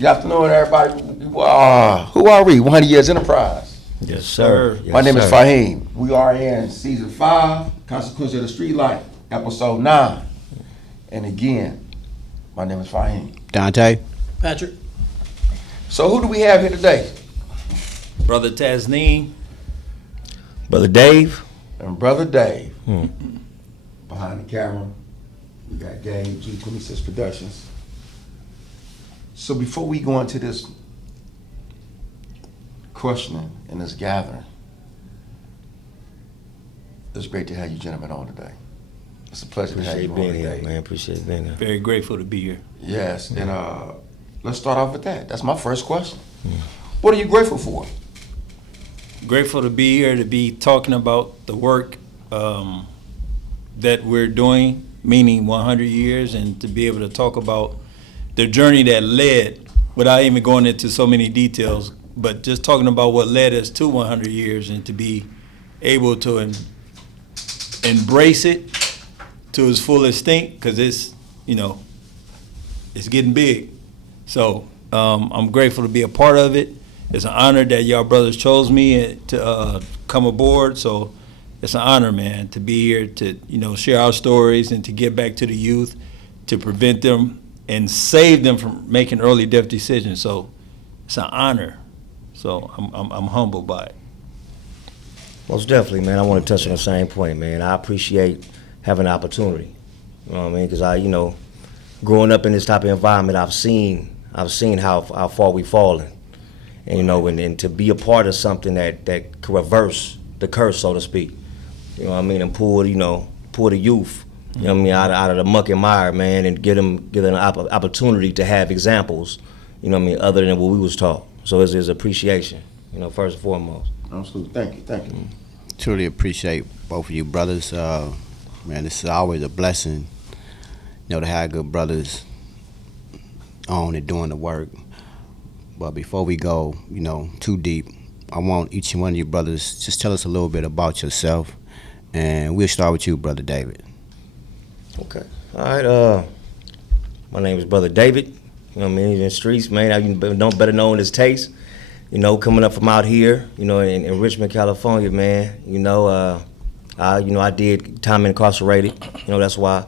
Good afternoon, everybody. Who are we? 100 Years Enterprise. Yes, sir. Yes, My name is sir. Fahim. We are in season 5, Consequence of the Street Life, episode 9. And again, my name is Fahim. Dante. Patrick. So who do we have here today? Brother Tasnim. Brother Dave. And Brother Dave. Behind the camera, we got Gabe, G26 Productions. So before we go into this questioning and this gathering, it's great to have you gentlemen on today. It's a pleasure to have Appreciate you being on here, today. man. Appreciate being here. Very grateful to be here. Yes, and let's start off with that. That's my first question. What are you grateful for? Grateful to be here to be talking about the work that we're doing, meaning 100 years, and to be able to talk about the journey that led, without even going into so many details, but just talking about what led us to 100 years and to be able to embrace it to its full extent, because it's getting big. So I'm grateful to be a part of it. It's an honor that y'all brothers chose me to come aboard. So it's an honor, man, to be here to share our stories and to get back to the youth, to prevent them and save them from making early death decisions. So it's an honor. So I'm humbled by it. Most definitely, man. I want to touch on the same point, man. I appreciate having the opportunity. You know what I mean? Because growing up in this type of environment, I've seen how far we've fallen, and and to be a part of something that could reverse the curse, so to speak. You know what I mean? And pull the youth, you know what I mean, out of the muck and mire, man, and give them an opportunity to have examples, you know what I mean, other than what we was taught. So it's appreciation, first and foremost. Absolutely. Thank you. Truly appreciate both of you brothers. Man, this is always a blessing, to have good brothers on and doing the work. But before we go, too deep, I want each and one of you brothers just tell us a little bit about yourself, and we'll start with you, Brother David. Okay. All right. My name is Brother David. You know what I mean? In the streets, man. I'm better known as Taste. Coming up from out here, in Richmond, California, man. I did time incarcerated. That's why,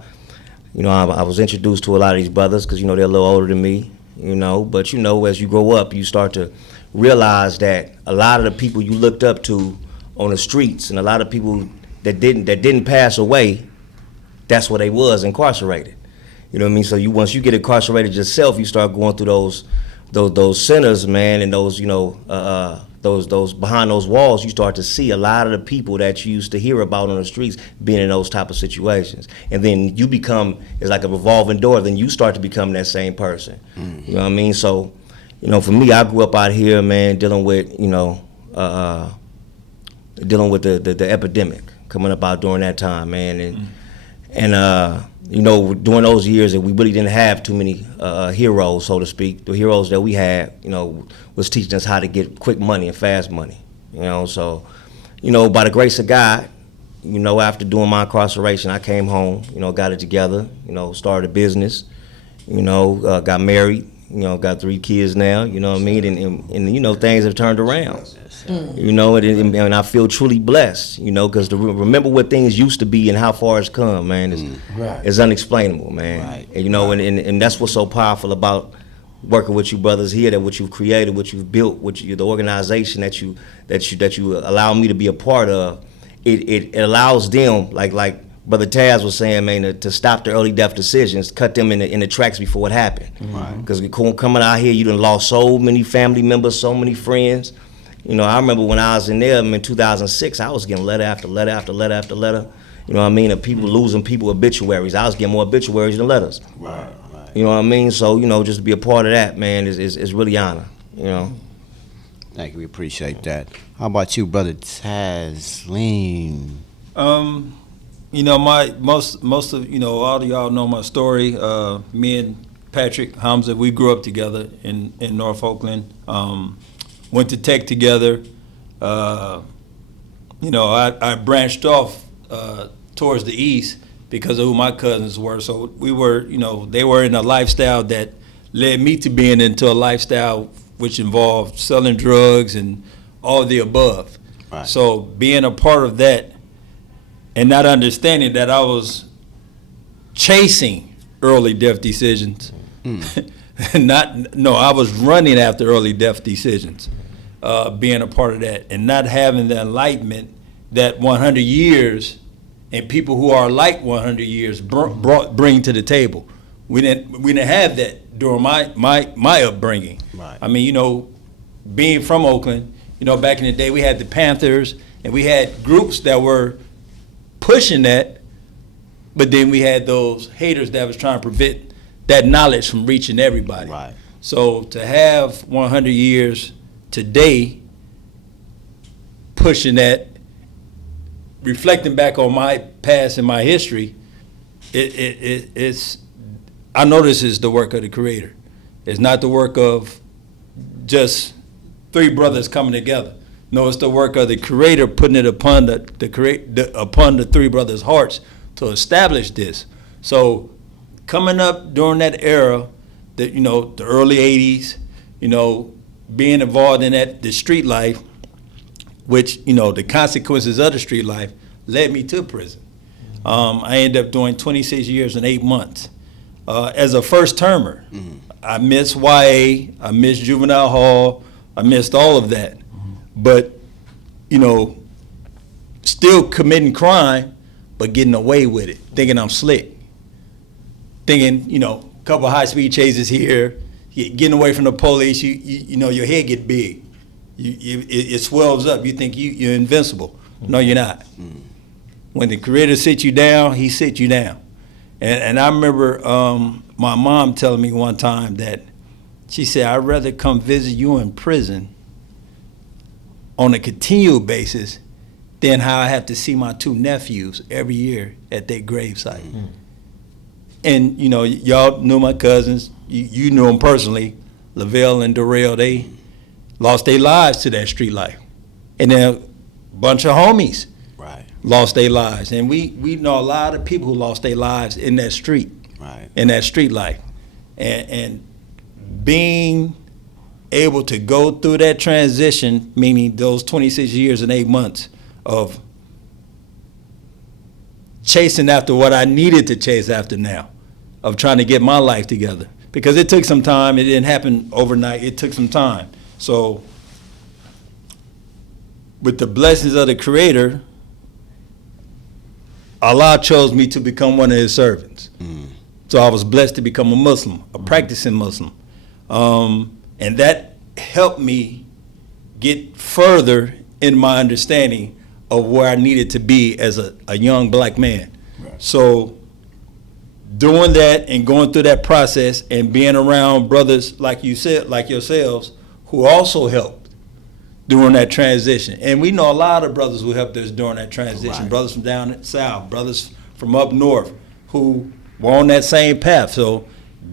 I was introduced to a lot of these brothers because, they're a little older than me, But, as you grow up, you start to realize that a lot of the people you looked up to on the streets and a lot of people that didn't pass away, that's what they was, incarcerated. You know what I mean? So once you get incarcerated yourself, you start going through those centers, man, and those behind those walls, you start to see a lot of the people that you used to hear about on the streets being in those type of situations. And then you become, it's like a revolving door, then you start to become that same person. Mm-hmm. You know what I mean? So, for me, I grew up out here, man, dealing with the epidemic coming up out during that time, man. And during those years that we really didn't have too many heroes, so to speak. The heroes that we had, was teaching us how to get quick money and fast money. So, by the grace of God, after doing my incarceration, I came home, got it together, started a business, got married, got 3 kids now, you know what I mean? And things have turned around. And I feel truly blessed, because to remember what things used to be and how far it's come, man, is unexplainable, man. Right. And, and that's what's so powerful about working with you brothers here, that what you've created, what you've built, the organization that you allow me to be a part of. It allows them, like Brother Taz was saying, man, to stop the early death decisions, cut them in the tracks before it happened. Because coming out here, you done lost so many family members, so many friends. I remember when I was in there in 2006, I was getting letter after letter after letter after letter. You know what I mean? Of people losing people obituaries. I was getting more obituaries than letters. Right. You know what I mean? So, just to be a part of that, man, is really honor. Thank you. We appreciate that. How about you, Brother Tasnim? Most of all of y'all know my story. Me and Patrick Hamza, we grew up together in North Oakland. Went to Tech together. I branched off towards the east because of who my cousins were. So we were, they were in a lifestyle that led me to being into a lifestyle which involved selling drugs and all the above. Right. So being a part of that and not understanding that I was chasing early death decisions. I was running after early death decisions, being a part of that, and not having the enlightenment that 100 years and people who are like 100 years bring to the table. We didn't have that during my upbringing. Right. I mean, being from Oakland, back in the day we had the Panthers and we had groups that were pushing that, but then we had those haters that was trying to prevent that knowledge from reaching everybody. Right. So to have 100 years today pushing that, reflecting back on my past and my history, it's I know this is the work of the Creator. It's not the work of just three brothers coming together. No, it's the work of the Creator putting it upon upon the three brothers' hearts to establish this. So coming up during that era, the early 80s, being involved in the street life, which, the consequences of the street life led me to prison. I ended up doing 26 years and 8 months. As a first termer, I missed YA, I missed juvenile hall, I missed all of that. But, still committing crime, but getting away with it, thinking I'm slick. Thinking, a couple of high-speed chases here, getting away from the police, your head get big. It swells up. You think you're invincible. No, you're not. When the Creator sits you down, he sits you down. And I remember my mom telling me one time that she said, I'd rather come visit you in prison on a continual basis than how I have to see my two nephews every year at their gravesite. And, y'all knew my cousins. You knew them personally. Lavelle and Darrell, they lost their lives to that street life. And then a bunch of homies lost their lives. And we know a lot of people who lost their lives in that street, in that street life. And being able to go through that transition, meaning those 26 years and 8 months of chasing after what I needed to chase after now, of trying to get my life together. Because it took some time. It didn't happen overnight. It took some time. So with the blessings of the Creator, Allah chose me to become one of his servants. So I was blessed to become a Muslim, a practicing Muslim. And that helped me get further in my understanding of where I needed to be as a young black man. So doing that and going through that process and being around brothers like you said, like yourselves, who also helped during that transition. And we know a lot of brothers who helped us during that transition, brothers from down south, brothers from up north who were on that same path. So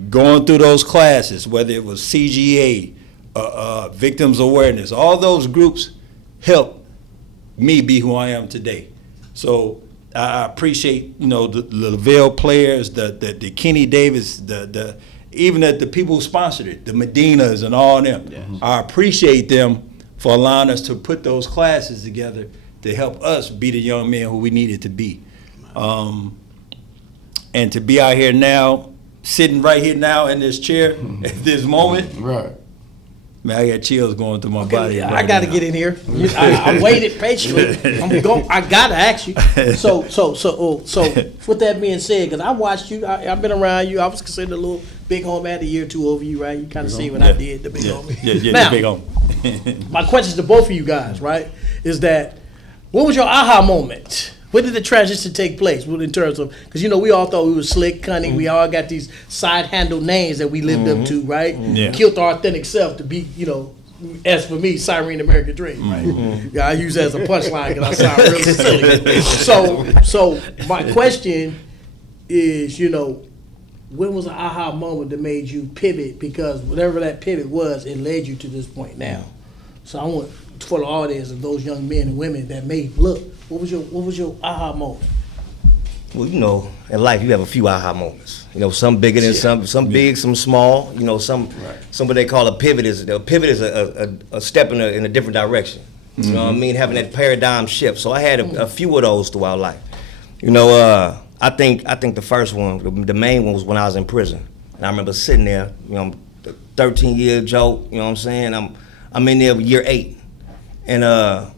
going through those classes, whether it was CGA, Victims Awareness, all those groups helped me be who I am today. So I appreciate, the Lavelle players, the Kenny Davis, even the people who sponsored it, the Medinas and all them. Yes. I appreciate them for allowing us to put those classes together to help us be the young men who we needed to be. And to be out here now, sitting right here now in this chair at this moment. Right. Man, I got chills going through my body. I got to get in here. I waited patiently. I got to ask you. So, with that being said, because I watched you, I've been around you. I was considered a little big homie. I had a year or two over you, right? You kind of see what I did, the big homie. Yeah, now, the big homie. My question to both of you guys, right, is that what was your aha moment? When did the transition take place in terms of, because, we all thought we were slick, cunning. We all got these side handle names that we lived up to, right? Yeah. Killed our authentic self to be, as for me, Cyrene American Dream, right? Yeah, I use that as a punchline because I sound really silly. So my question is, when was the aha moment that made you pivot? Because whatever that pivot was, it led you to this point now. So I want, for the audience of those young men and women that may look, what was your aha moment? Well, you know, in life you have a few aha moments. You know, some bigger than some big, some small. You know, some what they call a pivot is a step in a different direction. You know what I mean? Having that paradigm shift. So I had a few of those throughout life. You know, I think the first one, the main one, was when I was in prison, and I remember sitting there. You know, 13-year joke. You know what I'm saying? I'm in there year 8, and I'm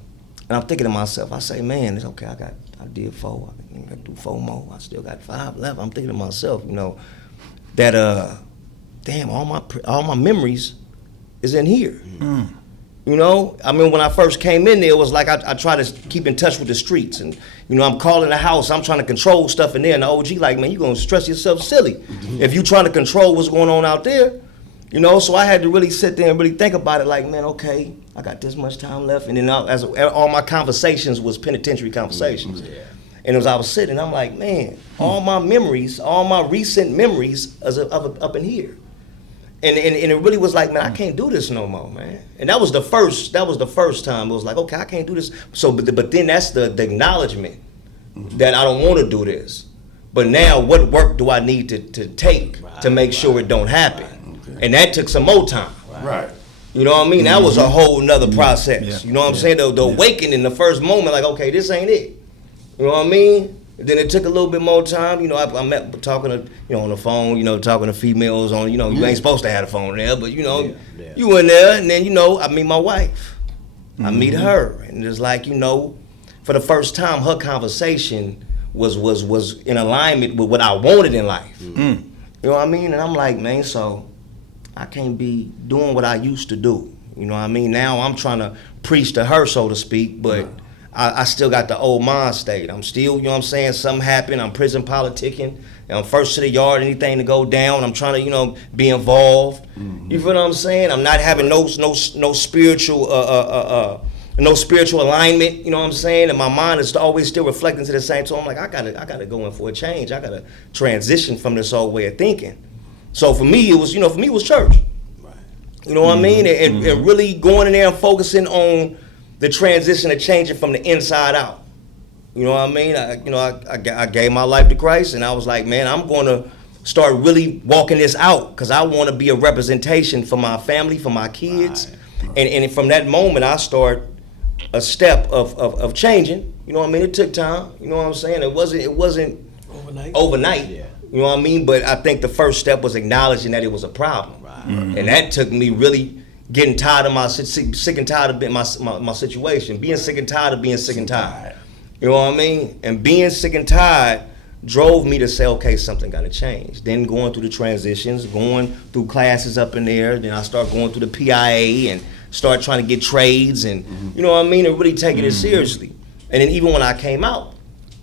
thinking to myself. I say, man, it's okay. I did 4. I got to do 4 more. I still got 5 left. I'm thinking to myself, you know, that damn, all my memories is in here. You know, I mean, when I first came in there, it was like I try to keep in touch with the streets, and you know, I'm calling the house. I'm trying to control stuff in there, and the OG like, man, you gonna stress yourself silly if you trying to control what's going on out there. You know, so I had to really sit there and really think about it. Like, man, okay, I got this much time left, and then all my conversations was penitentiary conversations. And as I was sitting, I'm like, man, all my memories, all my recent memories is up in here. And it really was like, man, I can't do this no more, man. And that was the first time. It was like, okay, I can't do this. So, but then that's the acknowledgement that I don't want to do this. But now, what work do I need to take to make sure it don't happen? And that took some more time. Right. You know what I mean? That was a whole nother process. You know what I'm saying? The awakening, the first moment, like, okay, this ain't it. You know what I mean? Then it took a little bit more time. You know, I met talking to, you know, on the phone, you know, talking to females on, you know, you ain't supposed to have a phone there, but, you know, you in there, and then, you know, I meet my wife. I meet her, and it's like, you know, for the first time, her conversation was in alignment with what I wanted in life. You know what I mean? And I'm like, man, so I can't be doing what I used to do. You know what I mean? Now I'm trying to preach to her, so to speak, but I still got the old mind state. I'm still, you know what I'm saying, something happened, I'm prison politicking, and I'm first to the yard, anything to go down, I'm trying to, you know, be involved. You feel what I'm saying? I'm not having no spiritual no spiritual alignment, you know what I'm saying? And my mind is always still reflecting to the same. So I'm like, I gotta go in for a change. I gotta transition from this old way of thinking. So for me, it was, you know, it was church. Right. You know what I mean? And really going in there and focusing on the transition of changing from the inside out. You know what I mean? I gave my life to Christ, and I was like, man, I'm going to start really walking this out, because I want to be a representation for my family, for my kids. Right. And from that moment, I start a step of changing. You know what I mean? It took time. You know what I'm saying? It wasn't overnight. Yeah. You know what I mean? But I think the first step was acknowledging that it was a problem. Right. And that took me really getting tired of sick and tired of my situation, being sick and tired of being sick and tired. You know what I mean? And being sick and tired drove me to say, okay, something got to change. Then going through the transitions, going through classes up in there, then I start going through the PIA and start trying to get trades and, you know what I mean, and really taking it seriously. And then even when I came out,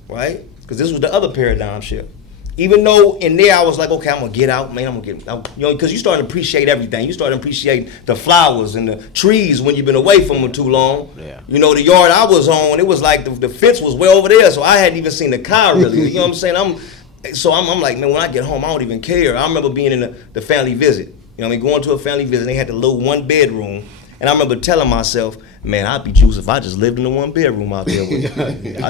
right, because this was the other paradigm shift. Even though in there I was like, okay, I'm gonna get out, man, I'm gonna get out. You know, because you start to appreciate everything. You start to appreciate the flowers and the trees when you've been away from them too long. Yeah. You know, the yard I was on, it was like the fence was way over there, so I hadn't even seen the car really. You know what I'm saying? I'm like, man, when I get home, I don't even care. I remember being in the family visit. You know what I mean? Going to a family visit, they had the little 1-bedroom. And I remember telling myself, man, I'd be juiced if I just lived in the 1-bedroom out there. If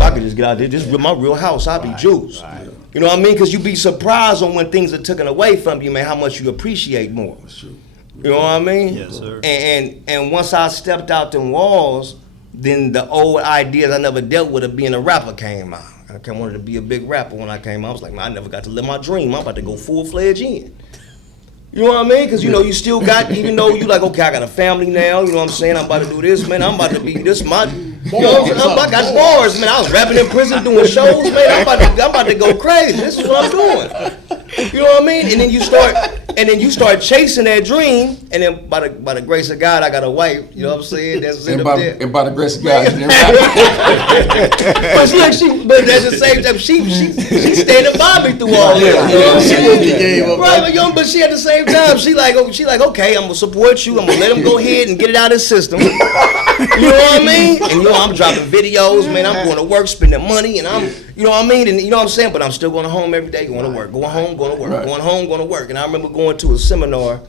I could just get out there, this is my real house, I'd be juiced. Right. You know what I mean? Because you'd be surprised on when things are taken away from you, man, how much you appreciate more. That's true. You know what I mean? Yes, sir. And once I stepped out them walls, then the old ideas I never dealt with of being a rapper came out. I wanted to be a big rapper when I came out. I was like, man, I never got to live my dream. I'm about to go full-fledged in. You know what I mean? Because, you know, you still got, even though you like, okay, I got a family now, you know what I'm saying? I'm about to do this, man. I'm about to be, this my, you know, I got bars, man. I was rapping in prison, doing shows, man. I'm about to go crazy. This is what I'm doing. You know what I mean? And then you start chasing that dream, and then by the grace of God, I got a wife. You know what I'm saying? That's it up there. And by the grace of God, but at the same time, she standing by me through all this. You know what I'm saying? Right, but she at the same time, she like, okay, I'm gonna support you. I'm gonna let him go ahead and get it out of his system. You know what I mean? And you know, I'm dropping videos, man. I'm going to work, spending money, and I'm, you know what I mean? And you know what I'm saying? But I'm still going home every day, going to work, going home, going to work, going home, going to work. And I remember going to a seminar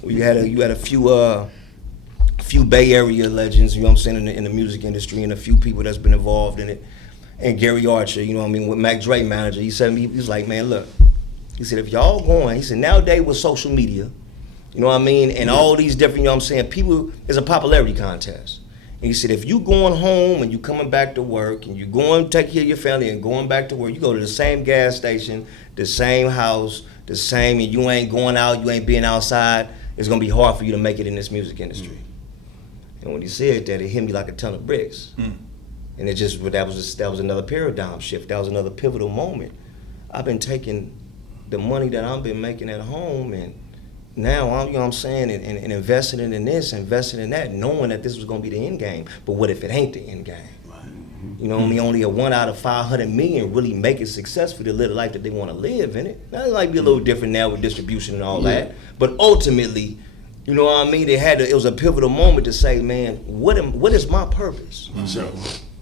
where you had a few Bay Area legends, you know what I'm saying, in the music industry, and a few people that's been involved in it. and Gary Archer, you know what I mean, with Mac Dre manager, he said to me, he was like, man, look, he said, if y'all going, he said, nowadays with social media, you know what I mean, and all these different, you know what I'm saying, people, it's a popularity contest. And he said, if you going home and you coming back to work and you going to take care of your family and going back to work, you go to the same gas station, the same house, the same, and you ain't going out, you ain't being outside, it's gonna be hard for you to make it in this music industry. And when he said that, it hit me like a ton of bricks. And it just, that was another paradigm shift. That was another pivotal moment. I've been taking the money that I've been making at home and now I'm, you know what I'm saying, and investing in this, investing in that, knowing that this was gonna be the end game. But what if it ain't the end game? You know what I mean? Only a 1 out of 500 million really make it successful to live the life that they want to live in it. Now it might be a little different now with distribution and all that, but ultimately, you know what I mean? It was a pivotal moment to say, man, what is my purpose?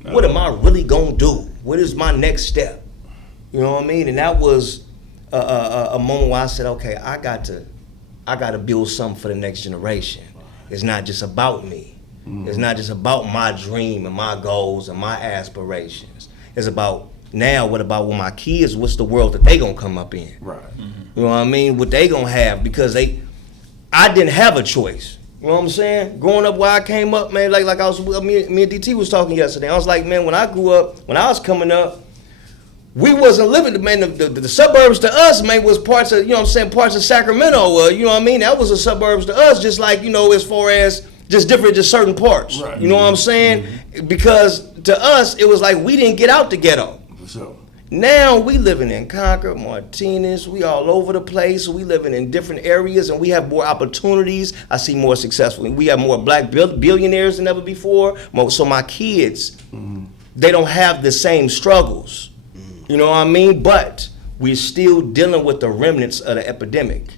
What am I really gonna do? What is my next step? You know what I mean? And that was a moment where I said, okay, I got to build something for the next generation. It's not just about me. It's not just about my dream and my goals and my aspirations. It's about now, what about with my kids? What's the world that they gonna come up in? Right. You know what I mean? What they gonna have, because I didn't have a choice. You know what I'm saying? Growing up where I came up, man, like I was, me and DT was talking yesterday. I was like, man, when I grew up, when I was coming up, we wasn't living, man, the suburbs to us, man, was parts of, you know what I'm saying, parts of Sacramento, you know what I mean? That was the suburbs to us, just like, you know, as far as just different, just certain parts. Right. You know what I'm saying? Because to us, it was like we didn't get out the ghetto. For sure. Now we living in Concord, Martinez, we all over the place. We living in different areas and we have more opportunities. I see more successful. We have more black billionaires than ever before. So my kids, they don't have the same struggles. You know what I mean? But we're still dealing with the remnants of the epidemic.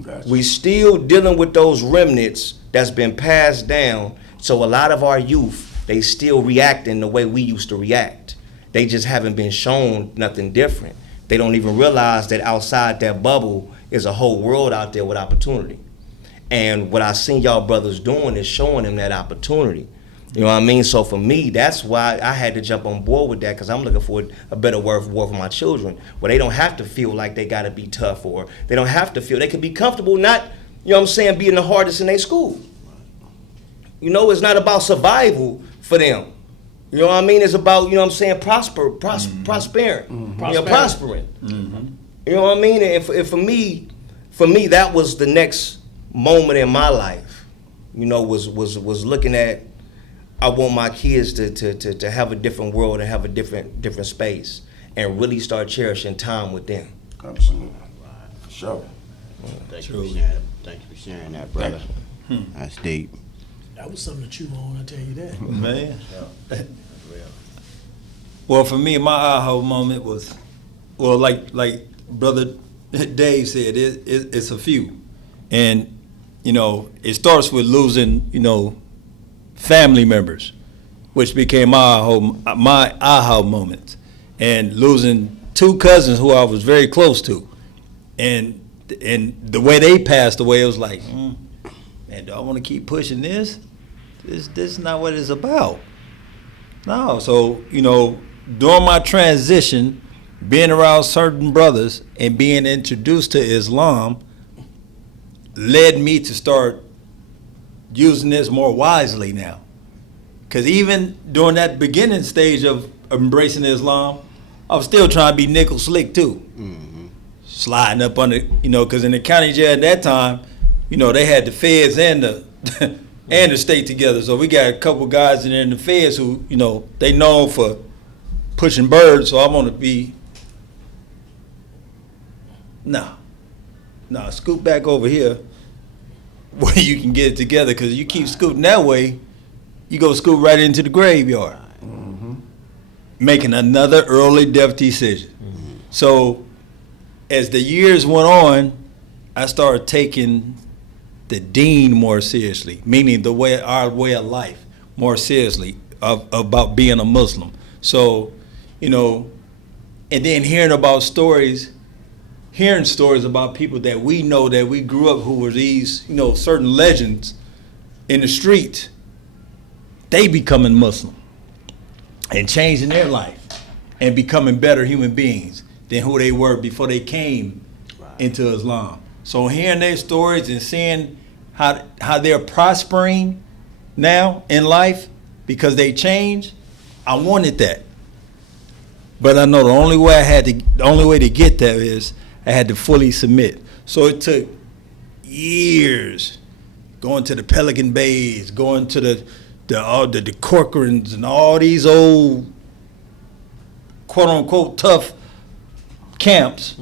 Gotcha. We still dealing with those remnants that's been passed down. So a lot of our youth, they still reacting the way we used to react. They just haven't been shown nothing different. They don't even realize that outside that bubble is a whole world out there with opportunity. And what I seen y'all brothers doing is showing them that opportunity. You know what I mean? So for me, that's why I had to jump on board with that, because I'm looking for a better world for my children, where they don't have to feel like they got to be tough, or they don't have to feel, they can be comfortable not, you know what I'm saying, being the hardest in their school. You know, it's not about survival for them. You know what I mean? It's about, you know what I'm saying, prospering. You know, prospering. You know what I mean? And for me, that was the next moment in my life, you know, was looking at, I want my kids to have a different world and have a different space and really start cherishing time with them. Absolutely. For sure. Thank you for sharing that, brother. That's deep. That was something to chew on, I tell you that. Man. Well, for me, my aha moment was, well, like Brother Dave said, it's a few. And, you know, it starts with losing, you know, family members, which became my aha moment. And losing 2 cousins who I was very close to. And the way they passed away, it was like, man, do I want to keep pushing this? This is not what it's about. No, so, you know, during my transition, being around certain brothers and being introduced to Islam led me to start using this more wisely now. Because even during that beginning stage of embracing Islam, I was still trying to be nickel slick too. Sliding up under, you know, because in the county jail at that time, you know, they had the feds and the and the state together. So we got a couple guys in there in the feds who, you know, they known for pushing birds. So I want to be, scoot back over here where you can get it together. Because you keep scooting that way, you go scoot right into the graveyard, making another early death decision. So as the years went on, I started taking the deen more seriously, meaning our way of life more seriously about being a Muslim. So, you know, and then hearing stories about people that we know that we grew up who were these, you know, certain legends in the street, they becoming Muslim and changing their life. and becoming better human beings than who they were before they came into Islam. So hearing their stories and seeing how they're prospering now in life because they changed, I wanted that. But I know the only way to get there is I had to fully submit. So it took years going to the Pelican Bays, going to the Corcorans and all these old quote unquote tough camps.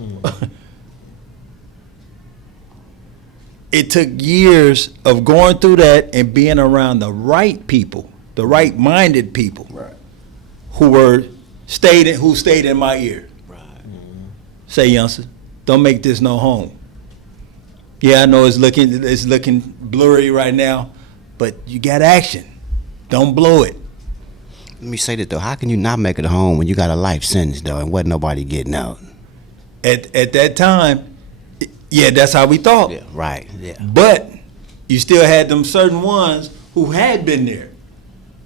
It took years of going through that and being around the right people, the right-minded people, who stayed in my ear. Say, youngster, don't make this no home. Yeah, I know it's looking blurry right now, but you got action. Don't blow it. Let me say that though. How can you not make it home when you got a life sentence though, and wasn't nobody getting out? At that time, yeah, that's how we thought. Yeah, right. Yeah. But you still had them certain ones who had been there,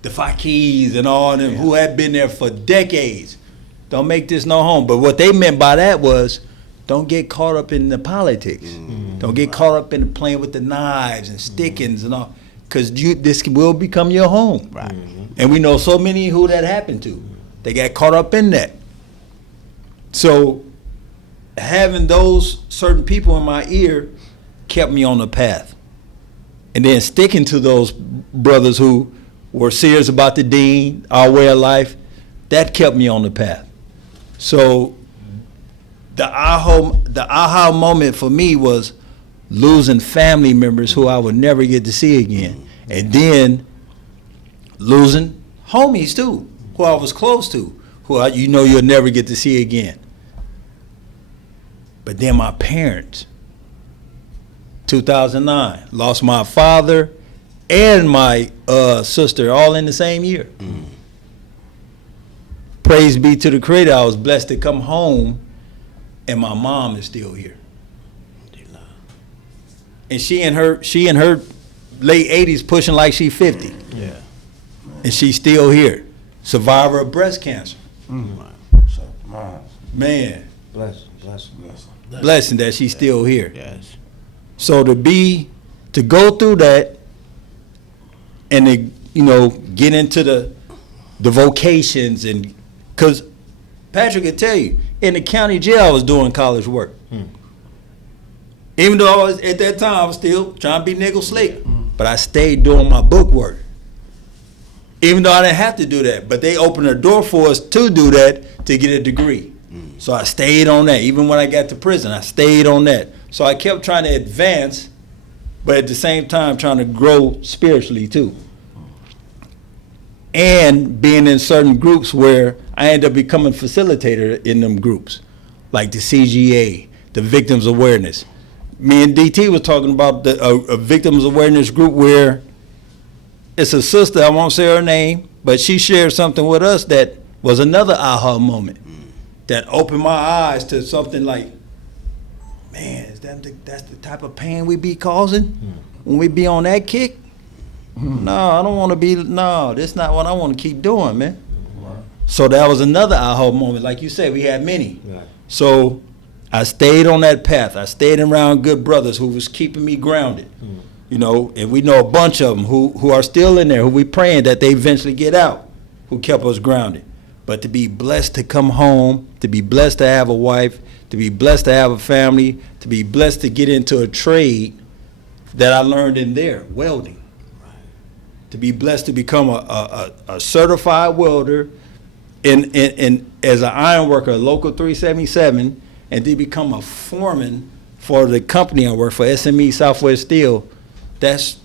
the Fakis and all of them who had been there for decades. Don't make this no home. But what they meant by that was, don't get caught up in the politics. Don't get caught up in playing with the knives and stickings and all, because this will become your home. Right. And we know so many who that happened to. They got caught up in that. So having those certain people in my ear kept me on the path. And then sticking to those brothers who were serious about the deen, our way of life, that kept me on the path. So the aha moment for me was losing family members who I would never get to see again. And then losing homies too, who I was close to, who you'll never get to see again. But then my parents, 2009, lost my father and my sister all in the same year. Praise be to the Creator, I was blessed to come home and my mom is still here. And she in her late 80s pushing like she 50. Yeah. And she's still here. Survivor of breast cancer. Man. Blessing that she's still here. Yes. So to go through that and to, get into the vocations, and because Patrick could tell you, in the county jail I was doing college work. Even though at that time I was still trying to be niggle slick, but I stayed doing my book work. Even though I didn't have to do that, but they opened a door for us to do that to get a degree. So I stayed on that. Even when I got to prison, I stayed on that. So I kept trying to advance, but at the same time trying to grow spiritually too. And being in certain groups where I ended up becoming facilitator in them groups, like the CGA, the Victims Awareness. Me and DT was talking about a Victims Awareness group where it's a sister, I won't say her name, but she shared something with us that was another aha moment that opened my eyes to something like, man, that's the type of pain we be causing when we be on that kick? No, I don't want to be, that's not what I want to keep doing, man. So that was another aha moment. Like you said, we had many. So I stayed on that path. I stayed around good brothers who was keeping me grounded. And we know a bunch of them who are still in there, who we praying that they eventually get out, who kept us grounded. But to be blessed to come home, to be blessed to have a wife, to be blessed to have a family, to be blessed to get into a trade that I learned in there, welding. To be blessed to become a certified welder in as an iron worker, Local 377, and to become a foreman for the company I work for, SME Southwest Steel. That's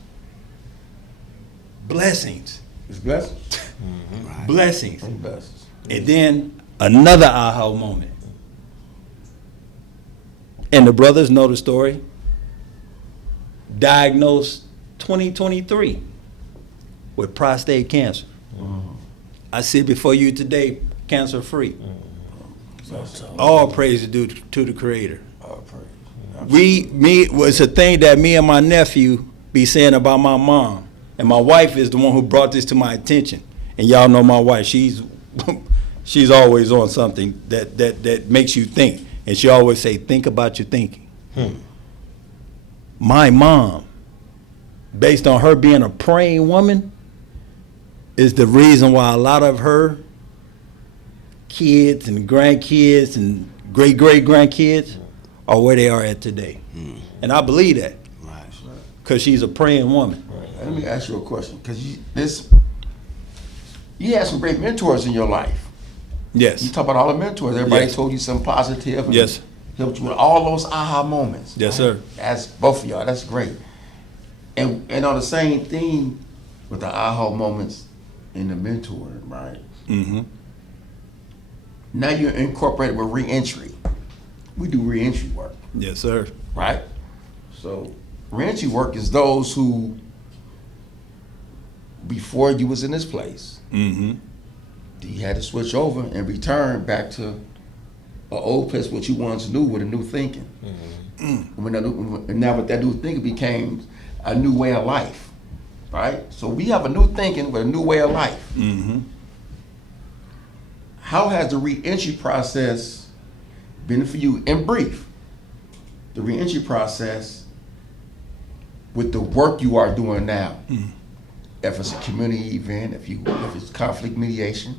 blessings. It's blessings. Blessings. Blessings. And then another aha moment. And the brothers know the story. Diagnosed 2023 with prostate cancer. I sit before you today, cancer free. All praise is due to the Creator. All praise. It's a thing that me and my nephew be saying about my mom. And my wife is the one who brought this to my attention. And y'all know my wife. She's she's always on something that makes you think. And she always say, think about your thinking. My mom, based on her being a praying woman, is the reason why a lot of her kids and grandkids and great-great-grandkids are where they are at today. And I believe that. Because she's a praying woman. Let me ask you a question, because you had some great mentors in your life. Yes. You talk about all the mentors. Everybody Yes. told you something positive. And Yes. helped you with all those aha moments. Yes, sir. That's both of y'all. That's great. And on the same theme with the aha moments and the mentoring, right? Mm-hmm. Now you're incorporated with reentry. We do reentry work, Yes, sir. right? So reentry work is those who, before you was in this place, Mm-hmm. you had to switch over and return back to an old place what you once knew with a new thinking. And now what that new thinking became a new way of life, right? So we have a new thinking with a new way of life. Mm-hmm. How has the re-entry process been for you? In brief, the re-entry process with the work you are doing now. If it's a community event, if it's conflict mediation,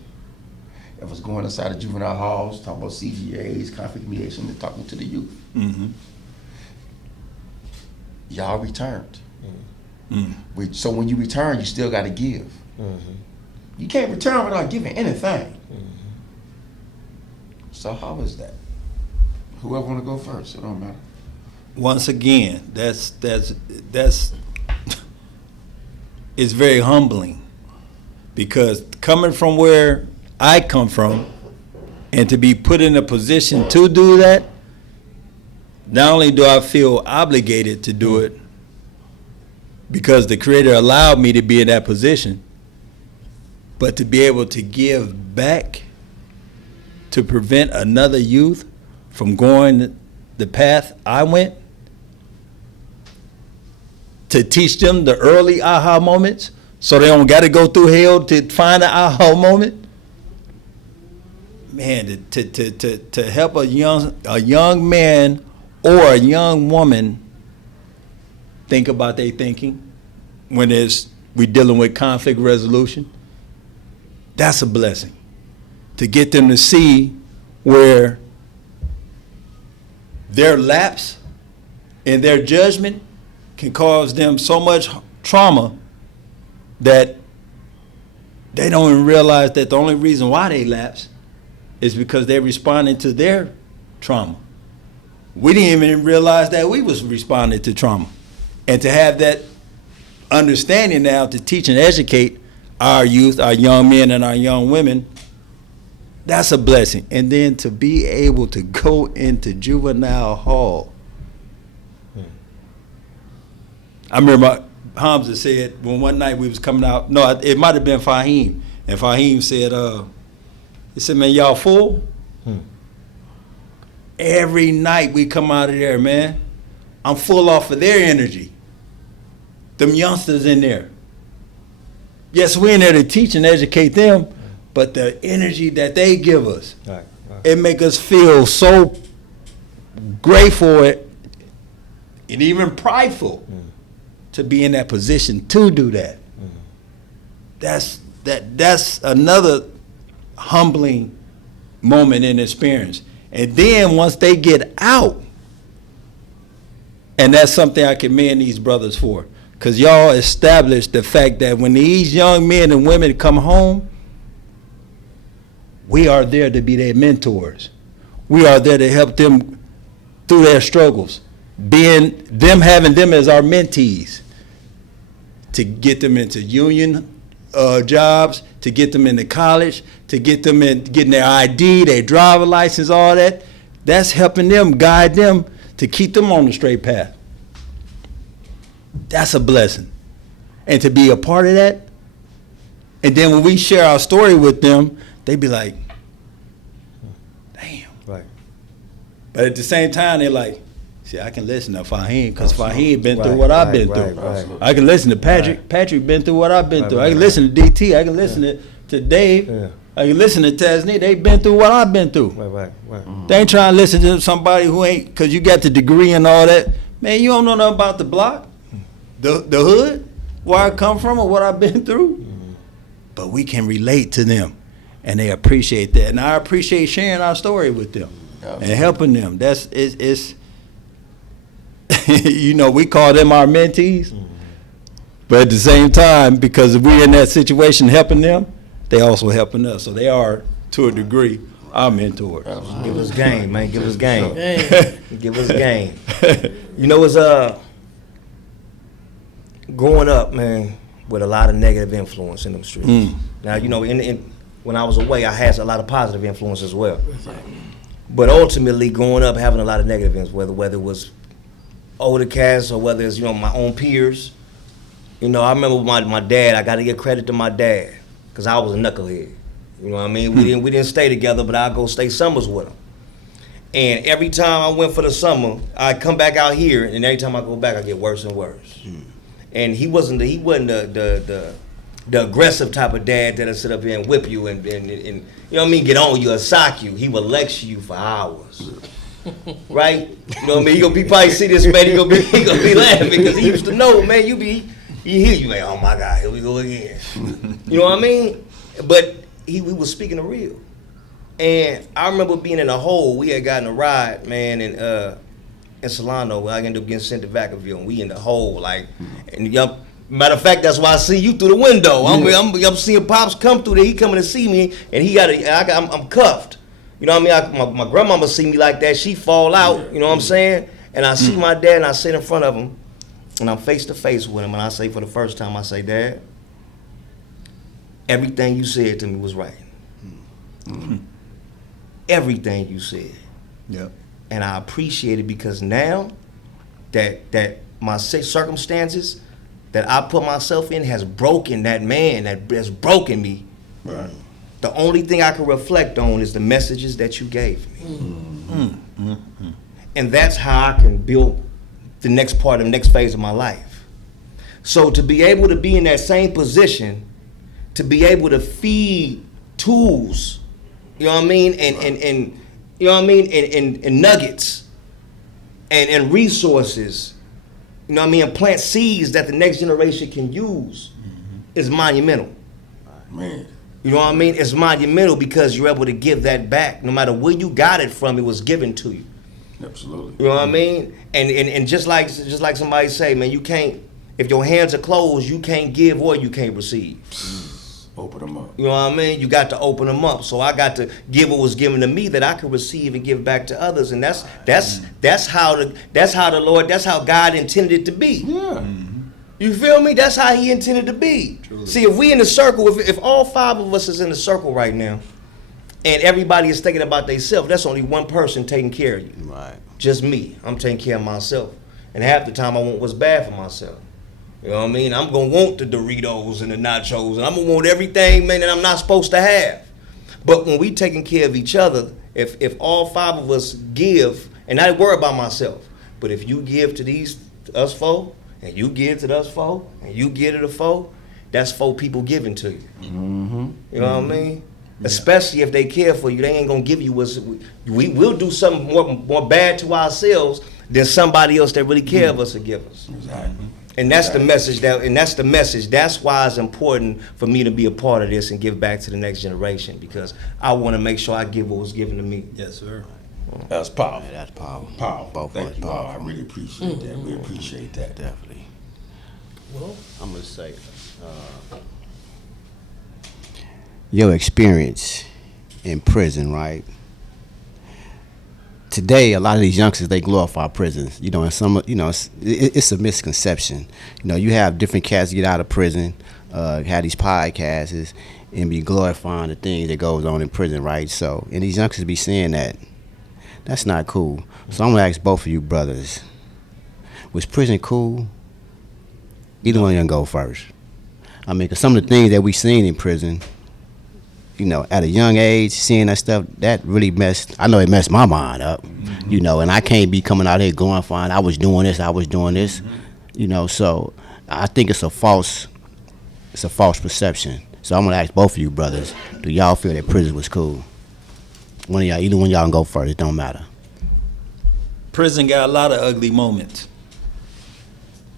if it's going inside of juvenile halls, talking about CGAs, conflict mediation, and talking to the youth. Mm-hmm. Y'all returned. So when you return, you still got to give. You can't return without giving anything. So how is that? Whoever want to go first, it don't matter. Once again, that's it's very humbling, because coming from where I come from and to be put in a position to do that, not only do I feel obligated to do it because the Creator allowed me to be in that position, but to be able to give back to prevent another youth from going the path I went, to teach them the early aha moments so they don't got to go through hell to find an aha moment. Man, to help a young man or a young woman think about their thinking when we dealing with conflict resolution, that's a blessing. To get them to see where their lapse in their judgment can cause them so much trauma that they don't even realize that the only reason why they lapse is because they're responding to their trauma. We didn't even realize that we was responding to trauma. And to have that understanding now to teach and educate our youth, our young men and our young women, that's a blessing. And then to be able to go into juvenile hall. I remember Hamza said when one night we was coming out, no, it might have been Fahim, and Fahim said, he said, man, y'all full? Every night we come out of there, man, I'm full off of their energy. Them youngsters in there. Yes, we're in there to teach and educate them, but the energy that they give us, it make us feel so grateful and even prideful to be in that position to do that. That's another humbling moment in experience. And then once they get out, and that's something I commend these brothers for, because y'all established the fact that when these young men and women come home, we are there to be their mentors. We are there to help them through their struggles, having them as our mentees, to get them into union jobs, to get them into college, to get them in getting their ID, their driver license, all that. That's helping them, guide them to keep them on the straight path. That's a blessing. And to be a part of that, and then when we share our story with them, they be like, damn. Right. But at the same time, they're like, see, I can listen to Fahim because Fahim been through what I've been through. Right. I can listen to Patrick. Patrick been through what I've been through. I can listen to DT. I can listen to Dave. Like, listen to Tasnim, they been through what I've been through. Right. They ain't trying to listen to somebody who ain't, because you got the degree and all that. Man, you don't know nothing about the block, the hood, where I come from or what I've been through. But we can relate to them, and they appreciate that. And I appreciate sharing our story with them and helping them. It's you know, we call them our mentees. But at the same time, because we're in that situation helping them, they also helping us. So they are, to a degree, our mentors. Give us game, man. Give us game. Hey, Give us game. You know, it's growing up, man, with a lot of negative influence in them streets. Now, you know, when I was away, I had a lot of positive influence as well. But ultimately, growing up, having a lot of negative influence, whether it was older cats or whether it's, you know, my own peers. You know, I remember my dad. I got to give credit to my dad because I was a knucklehead. You know what I mean? We didn't stay together, but I'd go stay summers with him. And every time I went for the summer, I'd come back out here, and every time I go back, I get worse and worse. And he wasn't the aggressive type of dad that'll sit up here and whip you and you know what I mean, get on you or sock you. He would lecture you for hours. Right? You know what I mean? He probably see this man, he gonna be laughing because he used to know, man, you hear you like, oh my God, here we go again. You know what I mean? But he was speaking the real. And I remember being in a hole. We had gotten a ride, man, in Solano. I ended up getting sent to Vacaville, and we in the hole, like, and matter of fact, that's why I see you through the window. I'm seeing Pops come through there. He coming to see me, and I'm cuffed. You know what I mean? My grandmama see me like that. She fall out. You know what I'm saying? And I see my dad, and I sit in front of him, and I'm face to face with him, and I say for the first time, I say, Dad, everything you said to me was right. Everything you said. Yep. And I appreciate it because now that my circumstances that I put myself in has broken that man, that has broken me. Right. The only thing I can reflect on is the messages that you gave me. And that's how I can build the next phase of my life. So to be able to be in that same position, to be able to feed tools, you know what I mean, and you know what I mean, and nuggets and resources, you know what I mean, and plant seeds that the next generation can use is monumental. Man. You know what I mean? It's monumental because you're able to give that back. No matter where you got it from, it was given to you. Absolutely. You know what I mean? And just like somebody say, man, you can't, if your hands are closed, you can't give or you can't receive. Open them up. You know what I mean? You got to open them up. So I got to give what was given to me that I could receive and give back to others. And that's how the Lord, that's how God intended it to be. Yeah. You feel me? That's how he intended to be. Truly. See, if we in the circle, if all five of us is in the circle right now, and everybody is thinking about themselves, that's only one person taking care of you. Right. Just me. I'm taking care of myself. And half the time I want what's bad for myself. You know what I mean? I'm going to want the Doritos and the nachos, and I'm going to want everything, man, that I'm not supposed to have. But when we taking care of each other, if all five of us give, and I worry about myself, but if you give to us four, and you give to us four, and you give to the four, that's four people giving to you. You know what I mean? Yeah. Especially if they care for you, they ain't gonna give you what's. We will do something more bad to ourselves than somebody else that really care of us to give us. Exactly. And that's the message. That's why it's important for me to be a part of this and give back to the next generation, because I want to make sure I give what was given to me. Yes, sir. That's powerful. Yeah, that's powerful. Powerful. Both Thank of us you all. I powerful. really appreciate that. We appreciate that. Definitely. well, I'm gonna say, your experience in prison, right? Today, a lot of these youngsters, they glorify prisons. You know, and it's a misconception. You know, you have different cats get out of prison, have these podcasts, and be glorifying the things that goes on in prison, right? So, and these youngsters be saying that. That's not cool. So I'm gonna ask both of you brothers, was prison cool? Either one of them go first. I mean, 'cause some of the things that we seen in prison, you know, at a young age, seeing that stuff, that really messed my mind up, you know, and I can't be coming out here glorifying, I was doing this, you know, so I think it's a false perception. So I'm gonna ask both of you brothers, do y'all feel that prison was cool? One of y'all, either one of y'all can go first, it don't matter. Prison got a lot of ugly moments.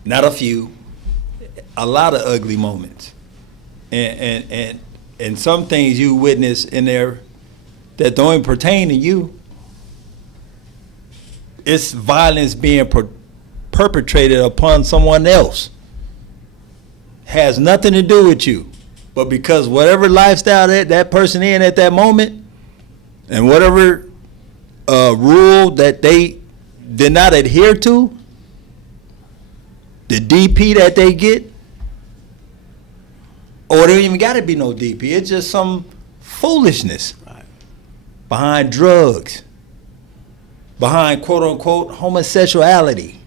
Not a few, a lot of ugly moments. And some things you witness in there that don't even pertain to you. It's violence being perpetrated upon someone else. Has nothing to do with you. But because whatever lifestyle that person in at that moment, and whatever rule that they did not adhere to, the DP that they get, or there ain't even got to be no DP. It's just some foolishness behind drugs, behind quote unquote homosexuality.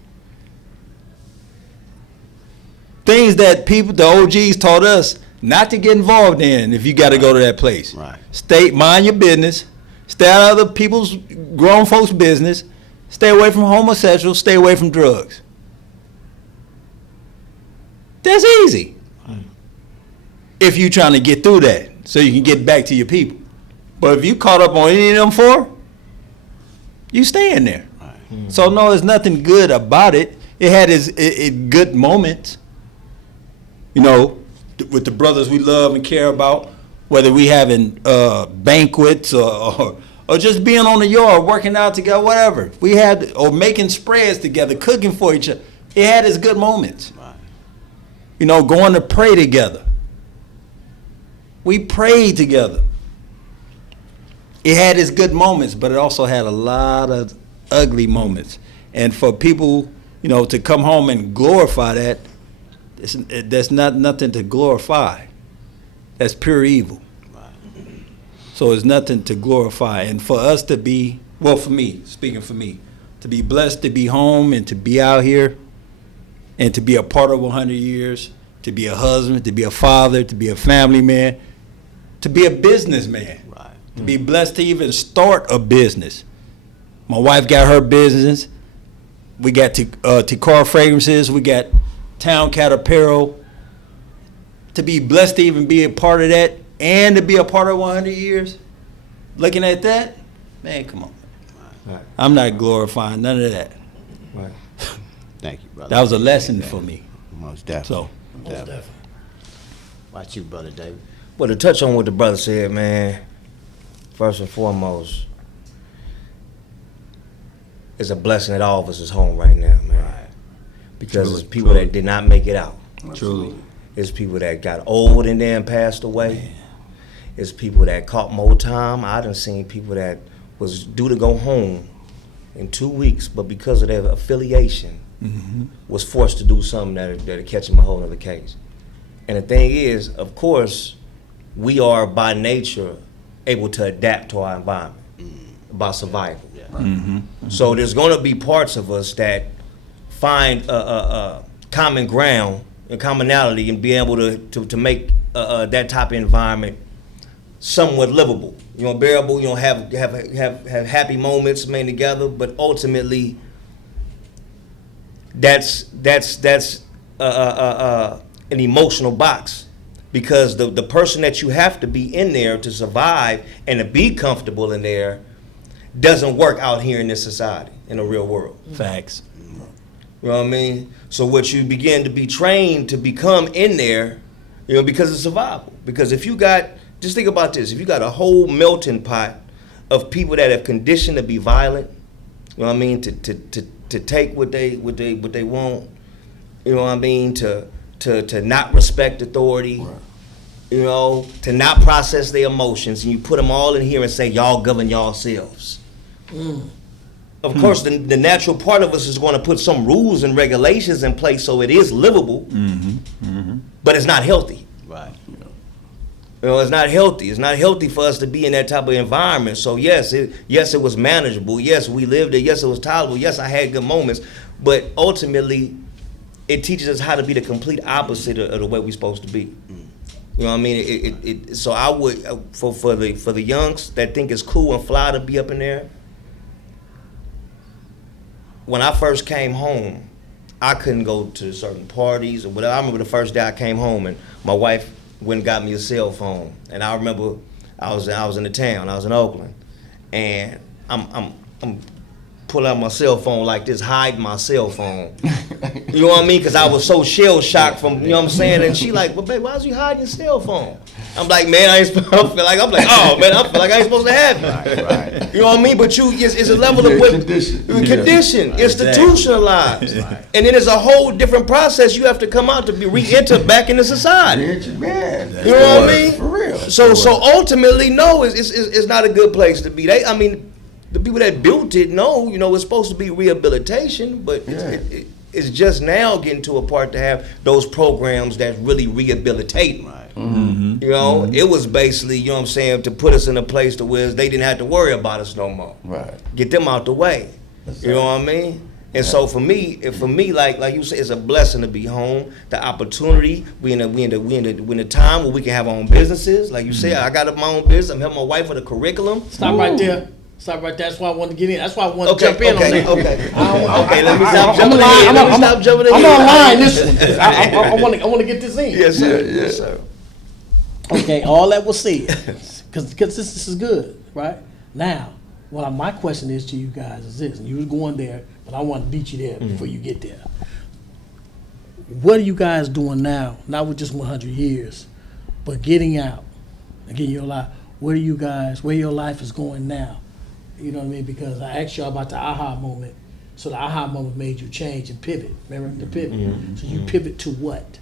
Things that people, the OGs taught us not to get involved in if you got to go to that place. Right. Stay, mind your business. Stay out of other people's, grown folks' business. Stay away from homosexuals. Stay away from drugs. That's easy. If you're trying to get through that so you can get back to your people. But if you caught up on any of them four, you staying there. Right. So no, there's nothing good about it. It had its good moments. You know, with the brothers we love and care about, whether we having banquets or just being on the yard, working out together, whatever. We had, or making spreads together, cooking for each other. It had its good moments. Right. You know, going to pray together. We prayed together. It had its good moments, but it also had a lot of ugly moments. And for people, you know, to come home and glorify that, that's not nothing to glorify. That's pure evil. So it's nothing to glorify. And for us to be, well, for me, speaking for me, to be blessed to be home and to be out here and to be a part of 100 years, to be a husband, to be a father, to be a family man, to be a businessman, right. To be blessed to even start a business. My wife got her business. We got Tikar Fragrances. We got Town Cat Apparel. To be blessed to even be a part of that and to be a part of 100 years, looking at that, man, come on. Right. I'm not glorifying none of that. Right. Thank you, brother. That was a lesson for me. Most definitely. So, Most definitely. Watch you, brother David. Well, to touch on what the brother said, man, first and foremost, it's a blessing that all of us is home right now, man. Right. Because it's people that did not make it out. Truly. It's people that got old and then passed away. Man. It's people that caught more time. I done seen people that was due to go home in 2 weeks, but because of their affiliation, was forced to do something that'll catch them a whole other case. And the thing is, of course, we are by nature able to adapt to our environment by survival. Yeah. So there's going to be parts of us that find a common ground and commonality and be able to make that type of environment somewhat livable. You know, bearable. You know, have happy moments made together, but ultimately, that's an emotional box. Because the person that you have to be in there to survive and to be comfortable in there doesn't work out here in this society, in the real world. Facts. You know what I mean? So what you begin to be trained to become in there, you know, because of survival. Because if you got, just think about this, if you got a whole melting pot of people that have conditioned to be violent, you know what I mean, to take what they want, you know what I mean, to not respect authority, right. You know, to not process their emotions, and you put them all in here and say, y'all govern yourselves. Of course, the natural part of us is going to put some rules and regulations in place so it is livable, but it's not healthy. Right. You know, it's not healthy. It's not healthy for us to be in that type of environment. So yes, it was manageable. Yes, we lived it. Yes, it was tolerable. Yes, I had good moments. But ultimately, it teaches us how to be the complete opposite of the way we're supposed to be. You know what I mean? So I would, for the youngs that think it's cool and fly to be up in there, when I first came home, I couldn't go to certain parties or whatever. I remember the first day I came home and my wife went and got me a cell phone. And I remember I was in the town, I was in Oakland, and I'm pull out my cell phone like this, hide my cell phone. You know what I mean? Because I was so shell shocked from, you know what I'm saying? And she like, well, babe, why is you hiding your cell phone? I'm like, man, I feel like I ain't supposed to have it. Right. You know what I mean? But it's a level of what condition, institutionalized. Right. And then it's a whole different process you have to come out to be re-enter back into society. Man, you know what I mean? For real. So ultimately, no, it's not a good place to be. The people that built it know, it's supposed to be rehabilitation, but it's just now getting to a part to have those programs that really rehabilitate. Right. Mm-hmm. It was basically, to put us in a place to where they didn't have to worry about us no more. Right. Get them out the way. That's you know what I mean? And so for me, like you said, it's a blessing to be home. The opportunity, we in the time where we can have our own businesses. Like you said, I got up my own business. I'm helping my wife with a curriculum. Stop right there. That's why I wanted to get in. That's why I wanted to jump in on that. Okay, let me stop jumping in. I'm gonna line this one. I want to get this in. Yes, sir. Yes, sir. Okay, all that was said, because this is good, right? Now, my question is to you guys is this, and you was going there, but I want to beat you there before you get there. What are you guys doing now, not with just 100 years, but getting out and getting your life, where your life is going now? You know what I mean? Because I asked y'all about the aha moment. So the aha moment made you change and pivot. Remember the pivot? Mm-hmm. So you pivot to what?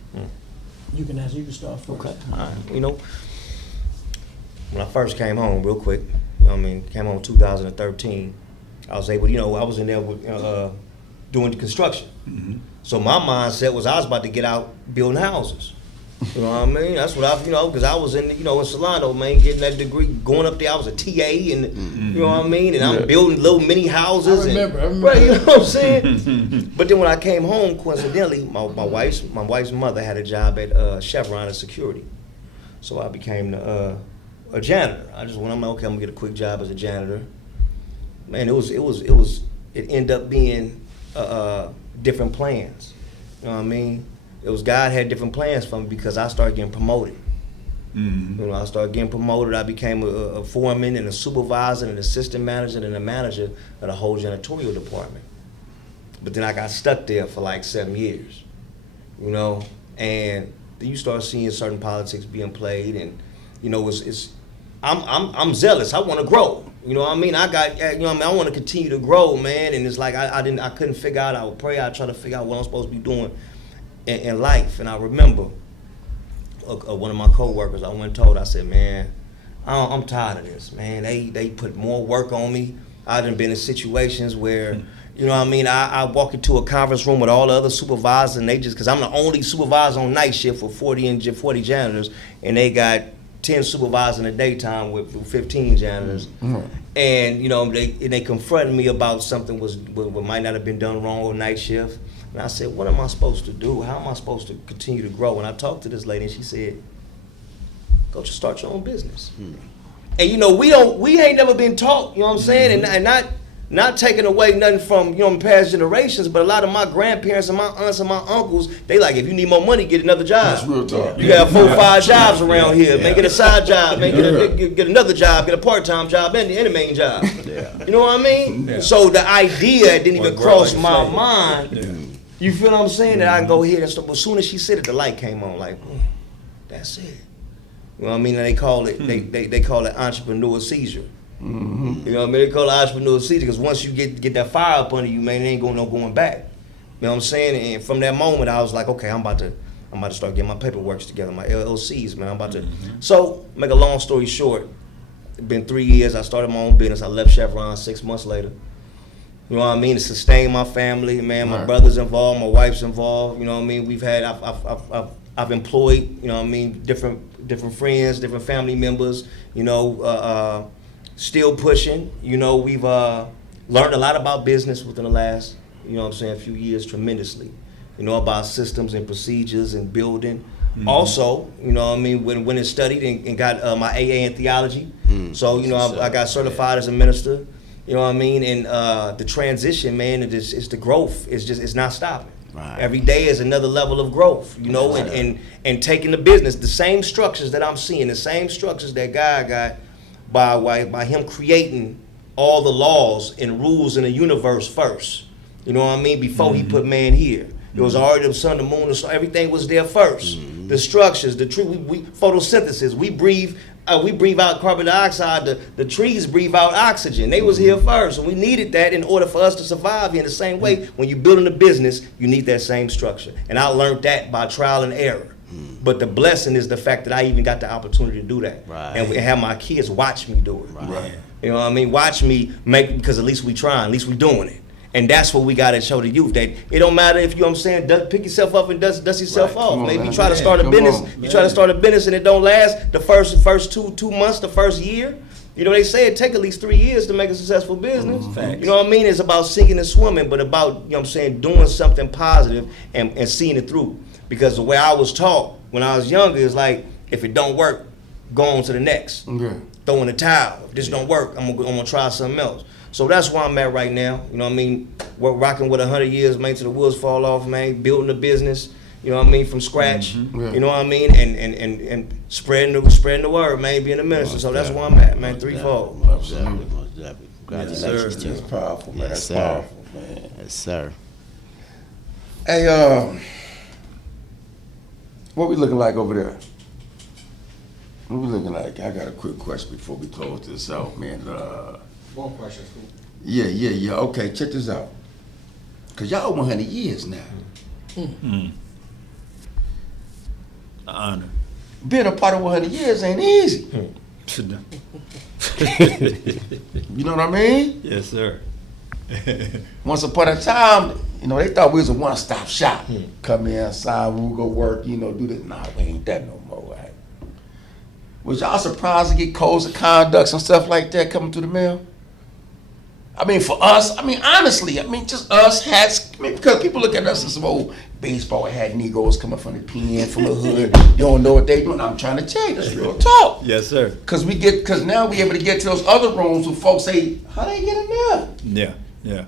You can answer. You can start first. Okay. All right. When I first came home, real quick, came home in 2013, I was able, I was in there with, doing the construction. Mm-hmm. So my mindset was I was about to get out building houses. You know what I mean? That's what because I was in Solano, man, getting that degree, going up there. I was a TA, and you know what I mean? And I'm building little mini houses. I remember. Right, you know what I'm saying? But then when I came home, coincidentally, my wife's mother had a job at Chevron as security. So I became a janitor. I'm like, okay, I'm gonna get a quick job as a janitor. Man, it ended up being different plans. You know what I mean? It was God had different plans for me because I started getting promoted. Mm-hmm. I started getting promoted. I became a foreman and a supervisor and an assistant manager and a manager of the whole janitorial department. But then I got stuck there for like 7 years, and then you start seeing certain politics being played, and I'm zealous. I want to grow. You know what I mean? I want to continue to grow, man. And it's like I couldn't figure out. I would pray. I try to figure out what I'm supposed to be doing in life. And I remember one of my coworkers, I went and told, I said, man, I'm tired of this, man. They put more work on me. I done been in situations where, you know what I mean, I walk into a conference room with all the other supervisors, and they just, because I'm the only supervisor on night shift for 40 janitors, and they got 10 supervisors in the daytime with 15 janitors. Mm-hmm. And, they confronted me about something what might not have been done wrong on night shift. And I said, what am I supposed to do? How am I supposed to continue to grow? And I talked to this lady, and she said, go just start your own business. And we ain't never been taught, you know what I'm saying? And not taking away nothing from, past generations, but a lot of my grandparents and my aunts and my uncles, they like, if you need more money, get another job. That's real talk. You got 4 or 5 jobs around here. Man, get a side job, man, get another job, get a part-time job, and a main job. You know what I mean? Yeah. So the idea didn't even cross my mind. Yeah. You feel what I'm saying? That I can go ahead and stuff. But as soon as she said it, the light came on. Like, that's it. You know what I mean? And they call it they call it entrepreneur seizure. Mm-hmm. You know what I mean? They call it entrepreneur seizure because once you get that fire up under you, man, it ain't going back. You know what I'm saying? And from that moment, I was like, okay, I'm about to start getting my paperwork together, my LLCs, man. I'm about to. Mm-hmm. So, make a long story short, it's been 3 years. I started my own business. I left Chevron 6 months later. You know what I mean? To sustain my family, man. My brother's involved, my wife's involved. You know what I mean? I've employed, you know what I mean, different friends, different family members. Still pushing. We've learned a lot about business within the last, few years tremendously. About systems and procedures and building. Mm-hmm. Also, when it's studied and got my AA in theology. Mm-hmm. So, I got certified as a minister. You know what I mean? And the transition, man, it's the growth. It's not stopping. Right. Every day is another level of growth, you know, and taking the business, the same structures that I'm seeing, the same structures that God got by him creating all the laws and rules in the universe first. You know what I mean? Before he put man here. It was already the sun, the moon, the star, everything was there first. The structures, the tree, we photosynthesis, we breathe out carbon dioxide, the trees breathe out oxygen. They was here first, and we needed that in order for us to survive here. In the same way, when you're building a business, you need that same structure. And I learned that by trial and error. But the blessing is the fact that I even got the opportunity to do that. Right. And have my kids watch me do it. Right. You know what I mean? Watch me make, because at least we trying, at least we doing it. And that's what we got to show the youth, that it don't matter if, you know what I'm saying, pick yourself up and dust yourself off. on, Maybe you man. try to start a business, you try to start a business and it don't last the first two months, the first year. You know, they say it take at least 3 years to make a successful business. You know what I mean? It's about sinking and swimming, but about, you know what I'm saying, doing something positive and seeing it through. Because the way I was taught when I was younger is like, if it don't work, go on to the next. Okay. Throw in the towel. If this don't work, I'm gonna try something else. So that's where I'm at right now. You know what I mean? We're rocking with 100 years, man, till the wheels fall off, man. Building a business, you know what I mean, from scratch. Yeah. You know what I mean? And spreading the word, man, being a minister. So that's where I'm at, man, threefold. Most definitely, most definitely. Congratulations to That's you. powerful, man. Yes, That's sir. powerful, man. Yes, sir. Hey, what we looking like over there? What we looking like? I got a quick question before we close this out, man. One question, Scoop. Yeah. Okay, check this out. Cause y'all 100 years now. An honor. Being a part of 100 years ain't easy. You know what I mean? Yes, sir. Once upon a time, you know, they thought we was a one-stop shop. Come inside, we'll go work, you know, do this. Nah, we ain't that no more, right? Was y'all surprised to get codes of conducts and stuff like that coming through the mail? I mean, for us, honestly, just us hats, because people look at us as some old baseball hat Negroes coming from the pen, from the hood. You don't know what they doing. I'm trying to tell you, that's real talk. Yes, sir. Because now we able to get to those other rooms where folks say, how they get in there? Yeah.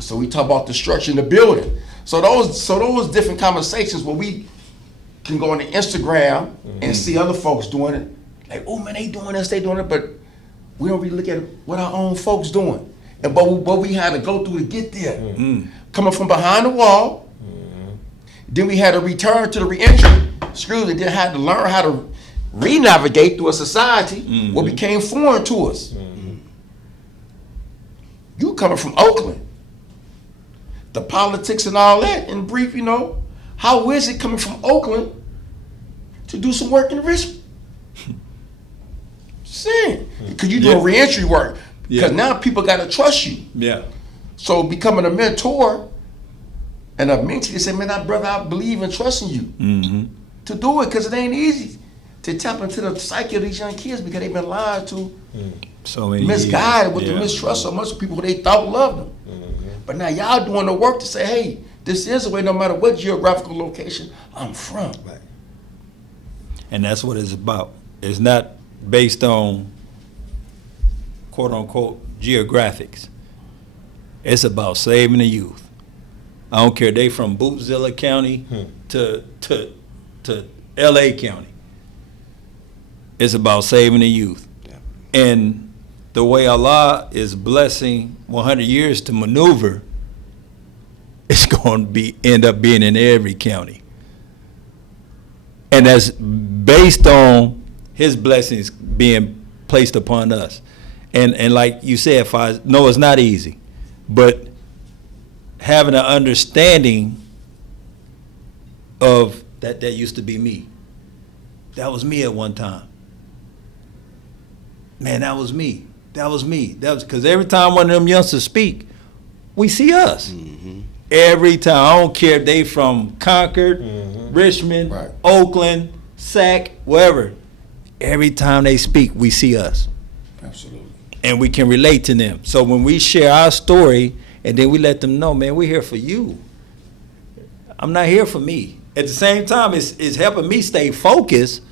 So we talk about the structure in the building. So those different conversations where we can go on the Instagram and see other folks doing it. Like, oh man, they doing this, they doing it, but we don't really look at what our own folks doing. And what we had to go through to get there. Coming from behind the wall. Then we had to return to the reentry. Screws, and then had to learn how to re-navigate through a society what became foreign to us. You coming from Oakland. The politics and all that, in brief, you know, how is it coming from Oakland to do some work in Richmond? Saying, because you doing reentry work. Because now people got to trust you. Yeah. So becoming a mentor and a mentee, they say, man, brother, I believe in trusting you to do it, because it ain't easy to tap into the psyche of these young kids because they've been lied to, So many misguided with years. the mistrust so much of people who they thought loved them. But now y'all doing the work to say, hey, this is a way, no matter what geographical location I'm from. Right. And that's what it's about. It's not based on quote unquote geographics. It's about saving the youth. I don't care they from Bootzilla County to LA County. It's about saving the youth. Yeah. And the way Allah is blessing 100 years to maneuver, it's going to end up being in every county. And that's based on his blessings being placed upon us. And like you said, Faiz, no, it's not easy. But having an understanding of that used to be me. That was me at one time. Man, that was me. That was because every time one of them youngsters speak, we see us. Every time. I don't care if they from Concord, Richmond, Right. Oakland, Sac, wherever. Every time they speak, we see us. Absolutely. And we can relate to them. So when we share our story and then we let them know, man, we're here for you. I'm not here for me. At the same time, it's helping me stay focused,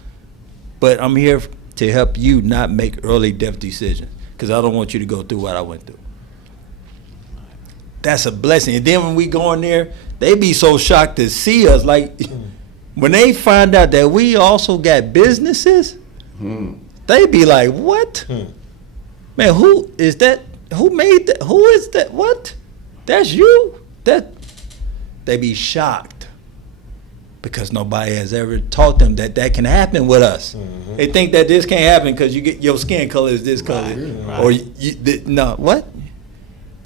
but I'm here to help you not make early death decisions, because I don't want you to go through what I went through. that's a blessing. And then when we go in there, they be so shocked to see us. Like, when they find out that we also got businesses, they be like, what? Man, who is that? Who made that? Who is that? What? That's you? They be shocked because nobody has ever taught them that can happen with us. They think that this can't happen because you get your skin color is this color, or no, what?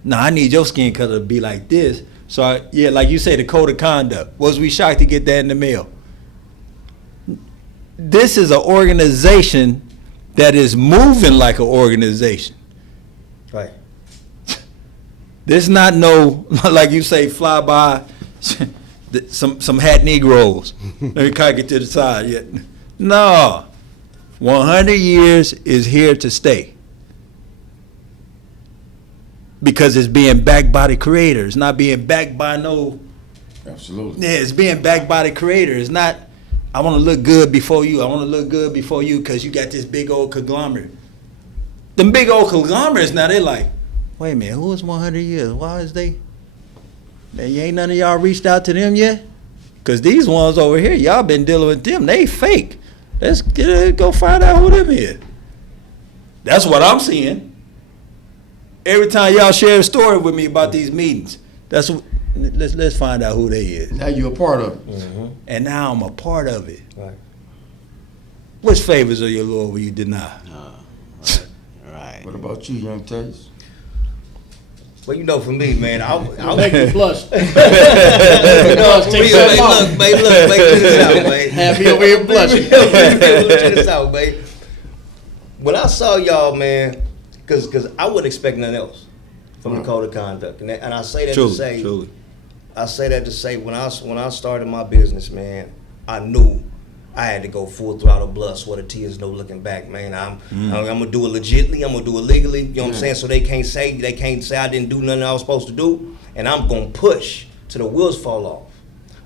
No, I need your skin color to be like this. So like you say, the code of conduct. Was we shocked to get that in the mail? This is an organization that is moving like an organization. Right. This not no, like you say, fly by some hat Negroes. Let me kind of get to the side yet. No, 100 years is here to stay. Because it's being backed by the creator. It's not being backed by no. Absolutely. Yeah, it's being backed by the creator. It's not, I want to look good before you. I want to look good before you because you got this big old conglomerate. Them big old conglomerates now, they like, wait a minute, who is 100 years? Why is they? Man, ain't none of y'all reached out to them yet? Because these ones over here, y'all been dealing with them. They fake. Let's go find out who them is. That's what I'm seeing. Every time y'all share a story with me about these meetings, that's what, let's find out who they is. Now you're a part of it. And now I'm a part of it. Right. Which favors of your Lord will you deny? Right. What about you, Young Taste? Well, you know, for me, man, I'll Make you blush. Look, man, check this out, man. Have me over here blushing. Check this out, man. When I saw y'all, man, because I wouldn't expect nothing else from the code of conduct, and I say that to say, truly. I say that to say, when I started my business, man, I knew I had to go full throttle blood, sweat of tears, no looking back, man. I'm gonna do it legitly. I'm gonna do it legally. You know what I'm saying? So they can't say I didn't do nothing I was supposed to do, and I'm gonna push till the wheels fall off.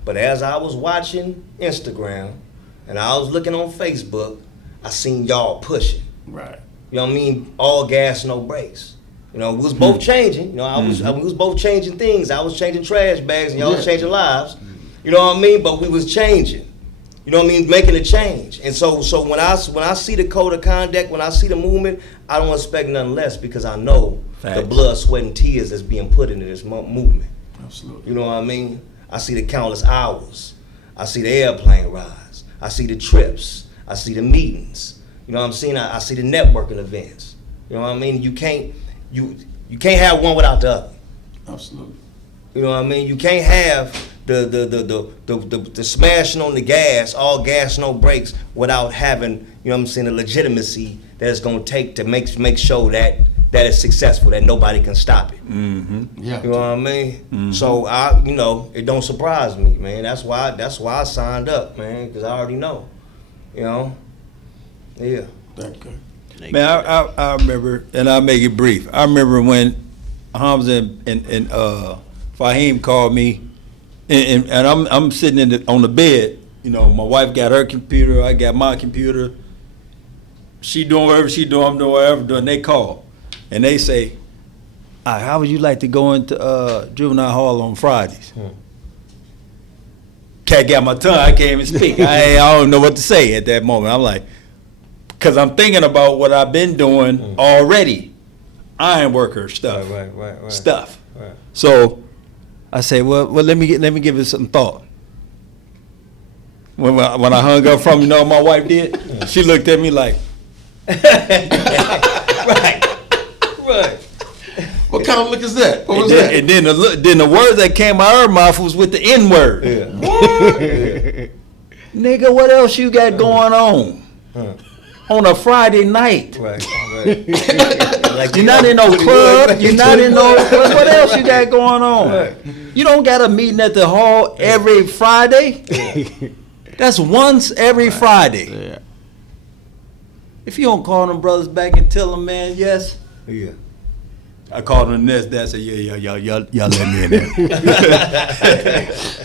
But as I was watching Instagram and I was looking on Facebook, I seen y'all pushing. Right. You know what I mean? All gas, no brakes. You know, we was both changing. You know, we was both changing things. I was changing trash bags and y'all was changing lives. You know what I mean? But we was changing. You know what I mean? Making a change. And so when I see the code of conduct, when I see the movement, I don't expect nothing less because I know the blood, sweat, and tears that's being put into this movement. Absolutely. You know what I mean? I see the countless hours. I see the airplane rides. I see the trips. I see the meetings. You know what I'm saying? I see the networking events. You know what I mean? You can't have one without the other. Absolutely. You know what I mean? You can't have the smashing on the gas, all gas, no brakes, without having, you know what I'm saying, the legitimacy that it's gonna take to make sure that it's successful, that nobody can stop it. Yeah. You know what I mean? So it don't surprise me, man. That's why I signed up, man, because I already know. You know? Yeah. Thank you. Man, I remember, and I'll make it brief. I remember when Hamza and Fahim called me, and I'm sitting on the bed. You know, my wife got her computer, I got my computer. She doing whatever she doing, I'm doing whatever I'm doing. They call, and they say, "How would you like to go into juvenile hall on Fridays?" Cat got my tongue. I can't even speak. I don't know what to say at that moment. I'm like, because I'm thinking about what I've been doing already, iron worker stuff, stuff. Right. So I say, well, let me give it some thought. When I hung up from, you know what my wife did? She looked at me like, Right. What kind of look is that? What was that? and then the words that came out of her mouth was with the N word. Yeah. What? Nigga, what else you got going on? On a Friday night. Right. Like you're not in no club. You're not in no. What else you got going on? You don't got a meeting at the hall every Friday. That's once every Friday. Yeah. If you don't call them brothers back and tell them, man, yes, Yeah. I called him the next day. I said, y'all let me in there.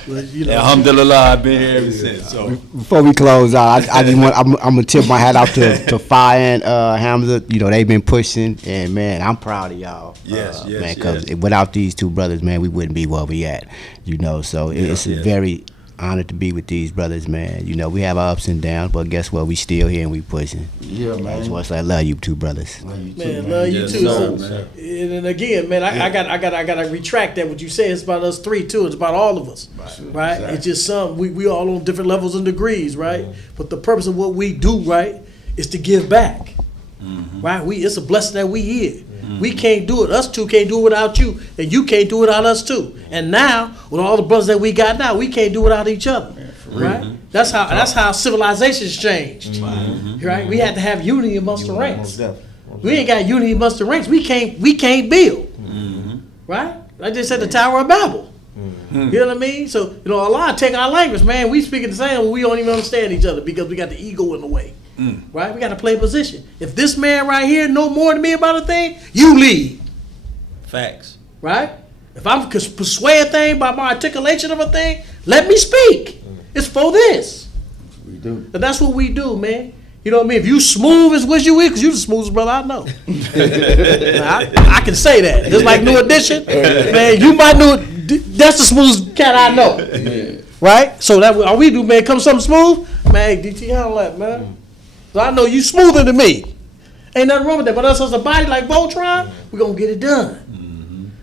Well, you know, Alhamdulillah, I've been here ever since. So Before we close out, I just want I'm gonna tip my hat off to Fire and Hamza. You know, they've been pushing, and man, I'm proud of y'all. Yes, man, because without these two brothers, man, we wouldn't be where we at. You know, so it's a very honored to be with these brothers, man. You know, we have our ups and downs, but guess what? We still here and we pushing. Yeah, man. So I love you two brothers. Love you too, Man, love you Yes, too. sir, So, man. and again, man, I gotta retract that. What you say, it's about us three too. It's about all of us, right? Exactly. It's just some we all on different levels and degrees, right? But the purpose of what we do, right, is to give back, right? It's a blessing that we here. We can't do it. Us two can't do it without you, and you can't do it without us too. And now, with all the brothers that we got now, we can't do it without each other, right? That's how civilizations changed, right? We had to have unity amongst the ranks. We ain't got unity amongst the ranks. We can't build, right? I just said the Tower of Babel. You know what I mean? So Allah take our language, man. We speaking the same, but we don't even understand each other because we got the ego in the way. Right? We got to play position. If this man right here know more than me about a thing, you lead. facts. Right? If I'm persuade a thing by my articulation of a thing, let me speak. It's for this. We do. And that's what we do, man. You know what I mean? If you smooth as what you is, because you the smoothest brother I know. I can say that. Just like New Edition, man, you might know that's the smoothest cat I know. Yeah. Right? So that all we do, man, come something smooth, man, DT, handle that, man. So I know you smoother than me. Ain't nothing wrong with that. But us as a body like Voltron, we're going to get it done.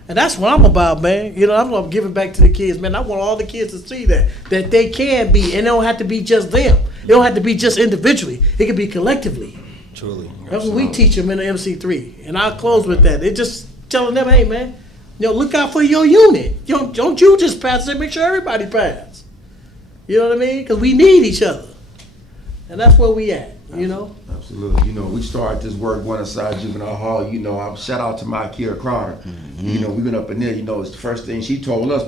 And that's what I'm about, man. You know, I'm going to give it back to the kids, man. I want all the kids to see that they can be, and it don't have to be just them. It don't have to be just individually. It can be collectively. Truly. That's what we teach them in the MC3. And I'll close with that. It's just telling them, hey, man, look out for your unit. Don't you just pass it, make sure everybody pass. You know what I mean? Because we need each other. And that's where we at, you know? Absolutely. You know, we started this work going inside juvenile hall. You know, I shout out to my Kira Croner. You know, we went up in there. You know, it's the first thing she told us: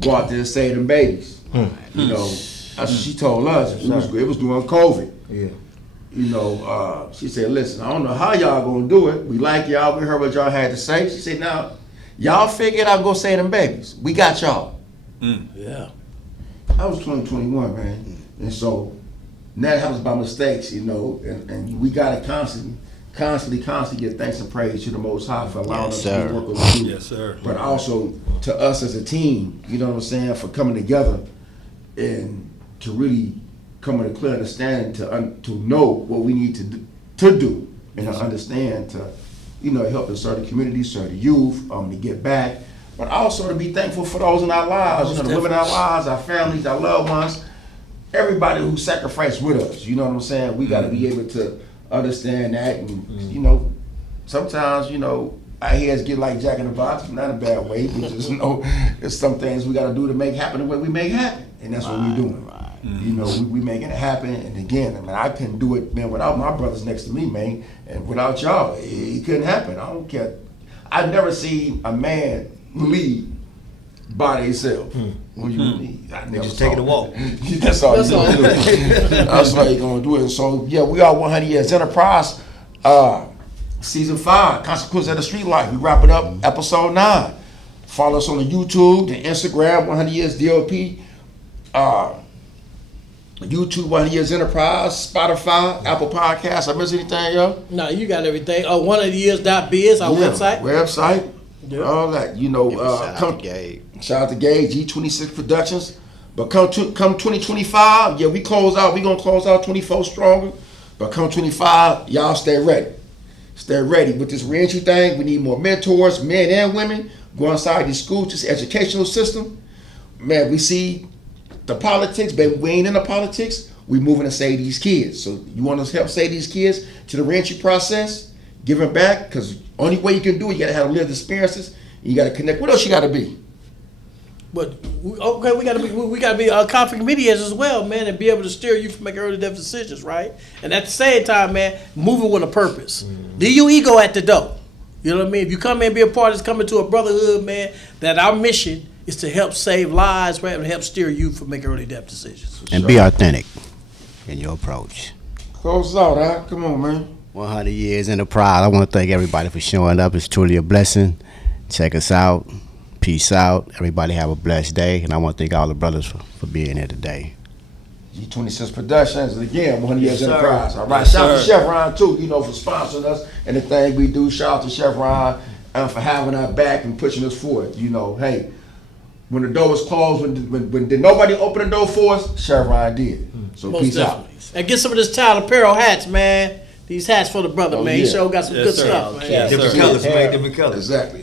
go out there and save them babies. You know, that's what she told us. It was during COVID. Yeah. You know, she said, "Listen, I don't know how y'all gonna do it. We like y'all. We heard what y'all had to say." She said, "Now, y'all figure it out. Go save them babies. We got y'all." Yeah. That was 2021, man, and so. That happens by mistakes, you know, and we gotta constantly give thanks and praise to the Most High for allowing us to do work what we do. Yes, sir. But also to us as a team, you know what I'm saying, for coming together and to really come with a clear understanding to know what we need to do and to understand to, you know, help in certain communities, certain youth, to get back, but also to be thankful for those in our lives, you know, the women in our lives, our families, our loved ones. Everybody who sacrificed with us, you know what I'm saying? We got to be able to understand that, and you know, sometimes you know our heads get like Jack in the Box, not in a bad way. We just know there's some things we got to do to make happen the way we make happen, and that's what we're doing. You know, we making it happen. And again, I mean, I couldn't do it, man, without my brothers next to me, man, and without y'all, it couldn't happen. I don't care. I've never seen a man lead by themselves. When you lead, I never just taking a walk. That's all you're gonna do. That's all you're gonna do. And so, yeah, we are 100 Years Enterprise, season 5, Consequences of the Street Life. We wrap it up, episode 9. Follow us on the YouTube, the Instagram, 100 Years DLP, YouTube, 100 Years Enterprise, Spotify, Apple Podcasts. I miss anything, yo? No, you got everything. 100years.biz, our website. Yeah. All that, you know. Shout out to Gabe, G26 Productions. But come 2025, yeah, we close out. We gonna close out 24 stronger. But come 25, y'all stay ready. Stay ready with this reentry thing. We need more mentors, men and women, go inside these schools, this educational system. Man, we see the politics, but we ain't in the politics. We moving to save these kids. So you want us to help save these kids to the reentry process, give them back, because only way you can do it, you gotta have lived experiences. You gotta connect. What else you gotta be? But we gotta be conflict mediators as well, man, and be able to steer you from making early death decisions, right? And at the same time, man, moving with a purpose. Leave your ego at the door. You know what I mean? If you come in and be a part of this, coming to a brotherhood, man, that our mission is to help save lives, right, and help steer you from making early death decisions. And be authentic in your approach. Close us out, huh? Come on, man. 100 years enterprise. I want to thank everybody for showing up. It's truly a blessing. Check us out. Peace out. Everybody have a blessed day. And I want to thank all the brothers for being here today. G26 Productions, and again, 100 years Yes, sir. enterprise. All right, Yes, shout out to sir. Chef Ron too, for sponsoring us and the thing we do. Shout out to Chef Ron for having our back and pushing us forward. Hey, when the door was closed, when did nobody open the door for us, Chef Ron did. So Most peace definitely. out. And get some of this Tyler Apparel hats, man. These hats for the brother, Oh, man. He yeah. sure got some Yes, good sir. stuff, man. Yes, Different sir. colors, man, different colors. Exactly.